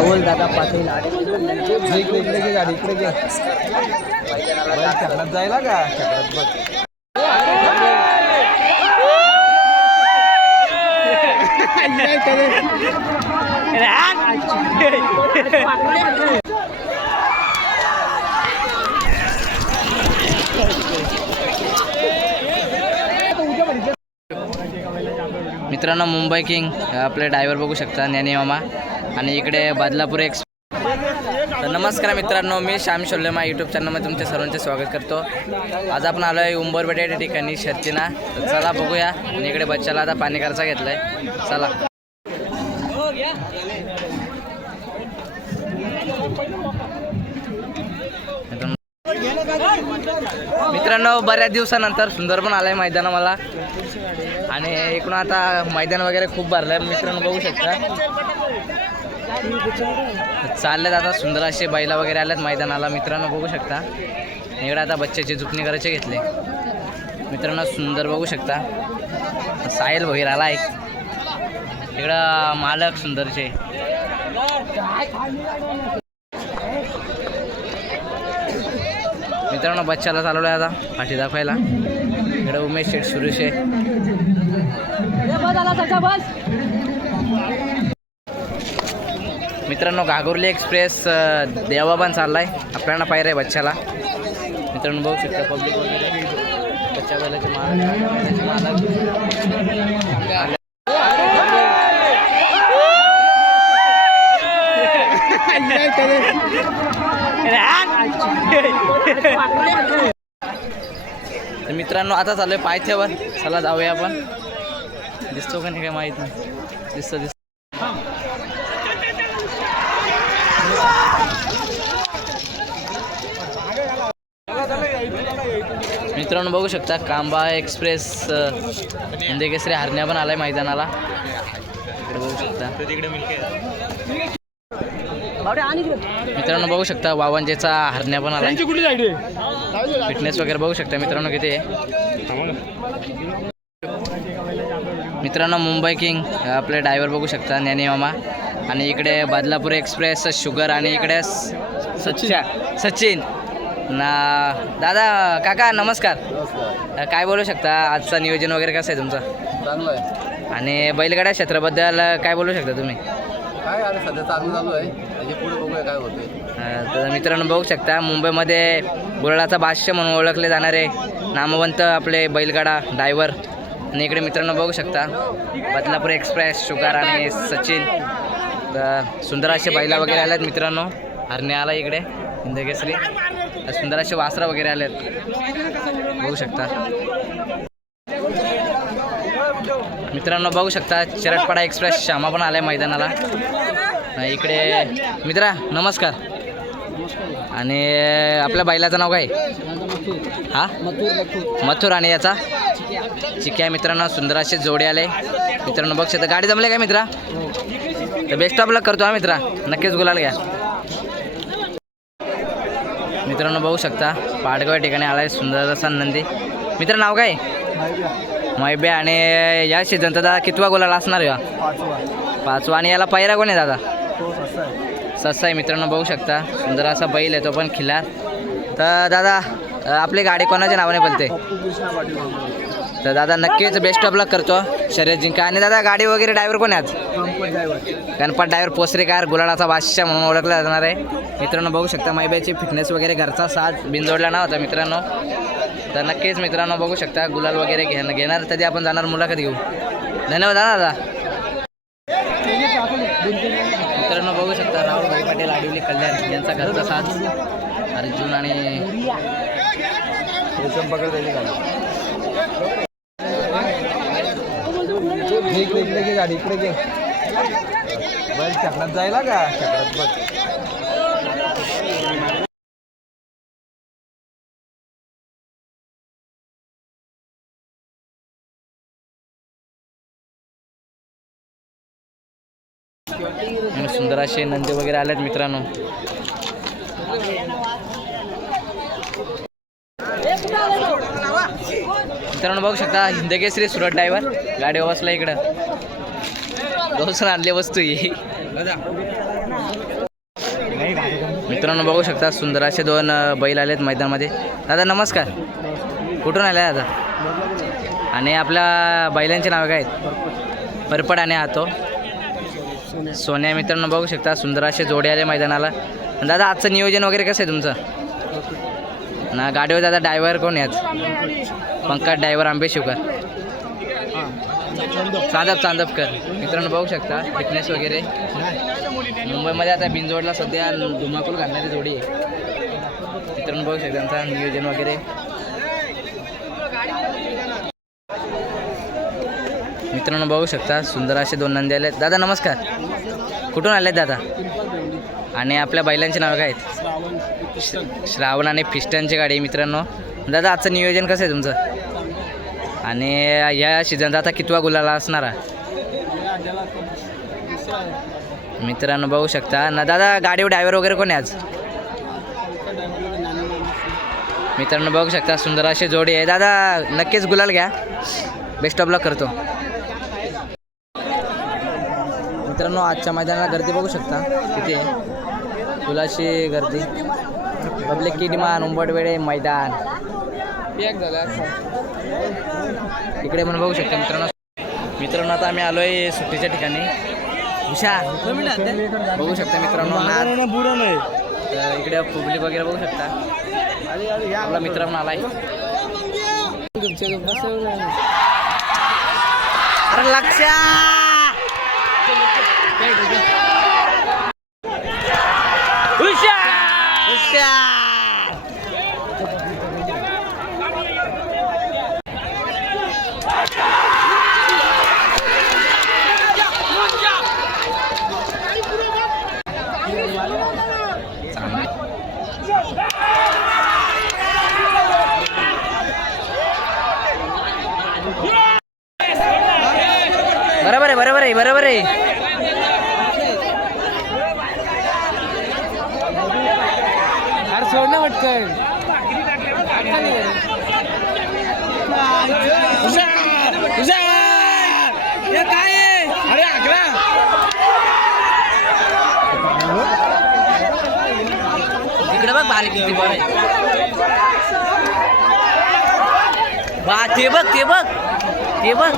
राहुल दादा पाटील इकडे इकडे घे गाडी इकडे घे चक्रात जायला का चक्रात बघ मित्रांनो मुंबई किंग आपले ड्रायव्हर बघू शकता ज्ञानी मामा. आणि इकडे बदलापूर एक्स तर नमस्कार मित्रांनो मी श्याम शोल्लेमा यूट्यूब चॅनलमध्ये तुमचे सर्वांचे स्वागत करतो. आज आपण आलो आहे उंबरपेटे या ठिकाणी शर्तीना. तर चला बघूया. आणि इकडे बच्चाला आता पाणी करायचा आहे चला. मित्रांनो बऱ्याच दिवसानंतर सुंदर पण आलाय मैदान मला. आणि इकडून आता मैदान वगैरे खूप भरलंय. मित्रांनो बघू शकता. चाललेत आता सुंदर असे बैला वगैरे आल्यात मैदानाला. मित्रांनो बघू शकता. इकडे आता बच्च्याचे झुकणी करायचे घेतले. मित्रांनो सुंदर बघू शकता. साहिल भैर आला एक. इकडं मालक सुंदरचे. मित्रांनो बच्चाला चालवलं आहे आता. फाटी दाखवायला. इकडे उमेश शेठ सुरेश आहे. मित्रांनो घागुर्ली एक्सप्रेस देवा पण चाललाय. आपल्याला पाहिजे आहे बच्चाला मित्रांनो बघू शकता पब्लिक वगैरे. बच्चा बैलाचे मालक तर मित्रांनो आता चालू आहे पायथ्यावर. चला जाऊया आपण. दिसतो का नाही काय माहीत नाही. दिसतो दिसतो. मित्रांनो बघू शकता कांबा एक्सप्रेस हिंदी केसरी हरण्या पण आलाय मैदानाला. इकडे बघू शकता. मित्रांनो बघू शकता वावांजेचा हरण्या पण आलाय. फिटनेस वगैरे बघू शकता मित्रांनो किती आहे. मित्रांनो मुंबई किंग आपले ड्रायव्हर बघू शकता ज्ञानी मामा. आणि इकडे बदलापूर एक्सप्रेस शुगर आणि इकडे स- सच्चा सचिन. ना दादा काका नमस्कार. काय बोलू शकता? आजचं नियोजन वगैरे कसं आहे तुमचं? चांगलं आहे. आणि बैलगाड्या क्षेत्राबद्दल काय बोलू शकता तुम्ही? काय आता सध्या चालू चालू आहे. त्याच्या पुढे बघूया काय होते अ, तर मित्रांनो बघू शकता मुंबईमध्ये गुरळाचा बादशाह म्हणून ओळखले जाणारे नामवंत आपले बैलगाडा ड्रायव्हर. आणि इकडे मित्रांनो बघू शकता बदलापूर एक्सप्रेस शुगर आणि सचिन. तर सुंदर असे बैला वगैरे आल्यात मित्रांनो. हरणे आला इकडे. हिंदकेसरी. तर सुंदर असे वासरा वगैरे आलेत बघू शकता. मित्रांनो बघू शकता चिरटपाडा एक्सप्रेस श्यामा पण आलाय मैदानाला. इकडे मित्रा नमस्कार. आणि आपल्या बैलाचं नाव काय? हा? मथुर आणि याचा? चिक्या मित्रांनो सुंदर असे जोडे आले. मित्रांनो बघ शकता. गाडी जमले काय मित्रा? तर बेस्ट ऑफ लक करतो हा मित्रा. नक्कीच गुलाल घ्या. मित्रांनो बघू शकता पाडगाव या ठिकाणी आलाय सुंदर असा नंदी. मित्र नाव काय? मैबे आणि या सीझनचा दादा कितवा गोलाला असणार या पाचवा. आणि याला पहिरा कोण आहे दादा? सस्ता आहे मित्रांनो बघू शकता सुंदर असा बैल आहे तो पण खिल्लार. तर दादा आपली गाडी कोणाच्या नावाने बोलते तर दादा नक्कीच बेस्ट ऑफ लक करतो. शर्यत जिंका. आणि दादा गाडी वगैरे ड्रायव्हर कोण आहे आज? गणपत डायवर पोसरेकार गुलाळाचा बादशाह म्हणून ओळखला जाणार आहे. मित्रांनो बघू शकता मैब्याची फिटनेस वगैरे घरचा साथ बिंदोडला ना होता मित्रांनो. तर नक्कीच मित्रांनो बघू शकता गुलाल वगैरे घेणं घेणार तरी आपण जाणार मुलाखत घेऊ. धन्यवाद हा दादा. मित्रांनो बघू शकता राहुल भाई पाटील आडिवली कल्याण यांचा घरचा साथ अर्जुन आणि गाडी इकडे घे. बैल चकडात जायला का? चकडात बघ. सुंदर असे नंदी वगैरे आलेत मित्रांनो. मित्रांनो बघू शकता हिंदकेसरी सुरत ड्रायव्हर गाडी बसला इकडं. दोसर आणली वस्तू ही. मित्रांनो बघू शकता सुंदर असे दोन बैल आलेत मैदानामध्ये. दादा नमस्कार. कुठून आला दादा? आणि आपल्या बैलांचे नाव काय आहेत? परपड आणि आतो. सोन्या मित्रांनो बघू शकता सुंदर असे जोडे आले मैदानाला. दादा आजचं नियोजन वगैरे कसं आहे तुमचं? ना गाडीवर दादा ड्रायव्हर कोण आहे आज पंकज ड्रायव्हर आंबेशिवकर. शिवकर चांदप चांदपकर. मित्रांनो बघू शकता फिटनेस वगैरे. मुंबईमध्ये आता बिंजोडला सध्या धुमाकूल घालणारी जोडी आहे. मित्रांनो बघू शकता त्यांचा नियोजन वगैरे. मित्रांनो बघू शकता सुंदर असे दोन नंदी आले दादा नमस्कार. कुठून आले दादा? आणि आपल्या बैलांचे नाव काय आहेत? श्रावण आणि फिस्टनची गाडी आहे मित्रांनो. दादा आजचं नियोजन कसं आहे तुमचं? आणि या सीझनचा आता कितवा गुलाला असणार आहे? मित्रांनो बघू शकता. ना दादा गाडीवर ड्रायव्हर वगैरे कोण आहे आज? मित्रांनो बघू शकता सुंदर अशी जोडी आहे. दादा नक्कीच गुलाल घ्या. बेस्ट ऑफ लक करतो. मित्रांनो आजच्या मैदानाला गर्दी बघू शकता. किती आहे? फुलाशी गर्दी. पब्लिक किडिमान उंबडवेडे मैदान. इकडे पण बघू शकता मित्रांनो. मित्रांनो आता आम्ही आलोय सुट्टीच्या ठिकाणी. उषा बघू शकता मित्रांनो इकडे पब्लिक वगैरे बघू शकता. आपला मित्र पण आलाय. अरे लक्षा बरोबर आहे बरोबर आहे. सोड ना पटकन. अरे अकरा इकडे बघ बारीक किती बरं बा ते बघ ते बघ. ते बघ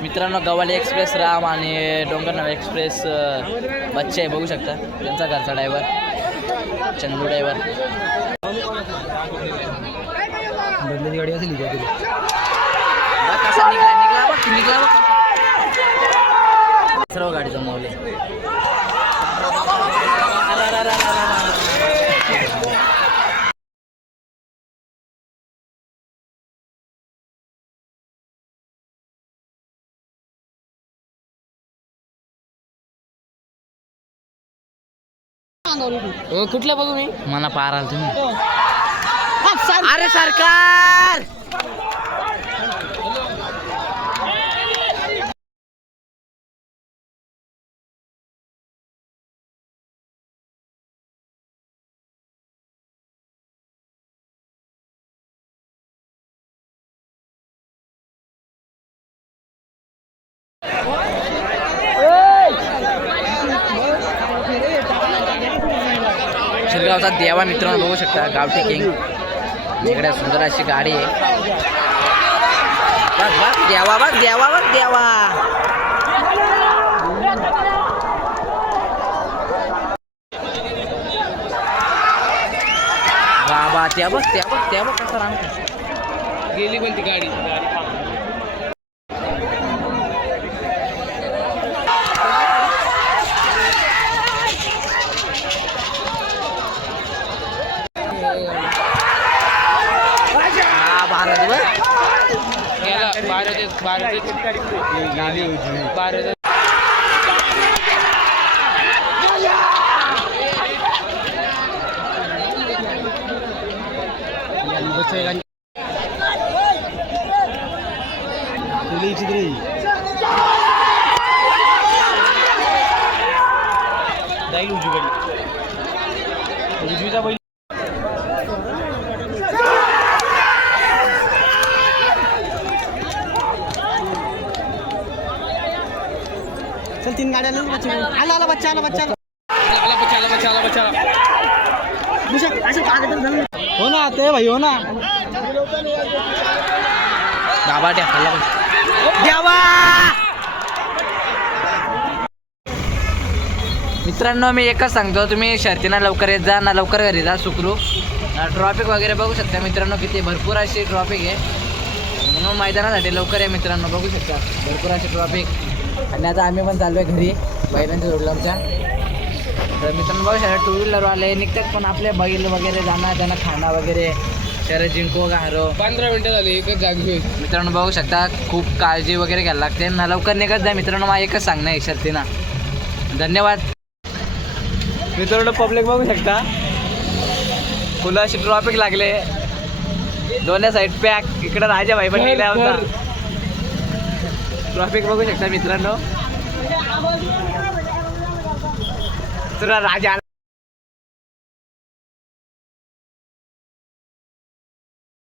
मित्रांनो गवाली एक्सप्रेस राम आणि डोंगरनाव एक्सप्रेस बच्चे आहे बघू शकता. त्यांचा घरचा ड्रायव्हर चंदू ड्रायव्हर. बदलेली गाडी असेल का तुझी कसा निघला निघला बघ निघला बघ सर्व गाडी जमवले. कुठलं बघू मी? मला पार आला तुम्ही अरे सरकार! शिरगावचा देवा मित्रांनो बघू शकता गावठी किंग इकडे सुंदर अशी गाडी आहे. बघ बघ द्यावा बघ द्यावा बघ द्यावा बाबा त्या बघ त्या बघ त्या बघ कसं रांग गेली पण ती गाडी. Daí o Júlio. O Júlio तीन गाड्या आल्या ना बच्चा आला आला बच्चा आला बच्चा आला. बच्चा आला बच्चा आला बच्चा. हो ना ते भाई हो ना. ट्या खाल्ला पण. मित्रांनो मी एकच सांगतो तुम्ही शर्तीना लवकर येत जा ना लवकर घरी जा सुखरूप. ट्रॉफिक वगैरे बघू शकता मित्रांनो किती भरपूर अशी ट्रॉफिक आहे. म्हणून मैदानासाठी लवकर आहे मित्रांनो बघू शकता. भरपूर अशी ट्रॉफिक आणि आता आम्ही पण चाललो आहे घरी बैलांच्या जोडला आमच्या तर मित्रांनो बघू शकता टू व्हीलरवाले निघतात पण आपले बैल वगैरे जाणार त्यांना खाणं वगैरे शरद जिंको का हरो. पंधरा मिनिटं झाली एकच जागी मित्रांनो बघू शकता खूप काळजी वगैरे घ्यायला लागते. ना लवकर निघत जा मित्रांनो मला एकच सांगणं आहे शर्तीना. धन्यवाद. मित्रांनो पब्लिक बघू शकता. फुलं अशी ट्रॉफिक लागले. दोन्ही साईड पॅक इकडे राजा भाई पण निघला होता. ट्रॉफिक बघू शकता मित्रांनो. तुला राजा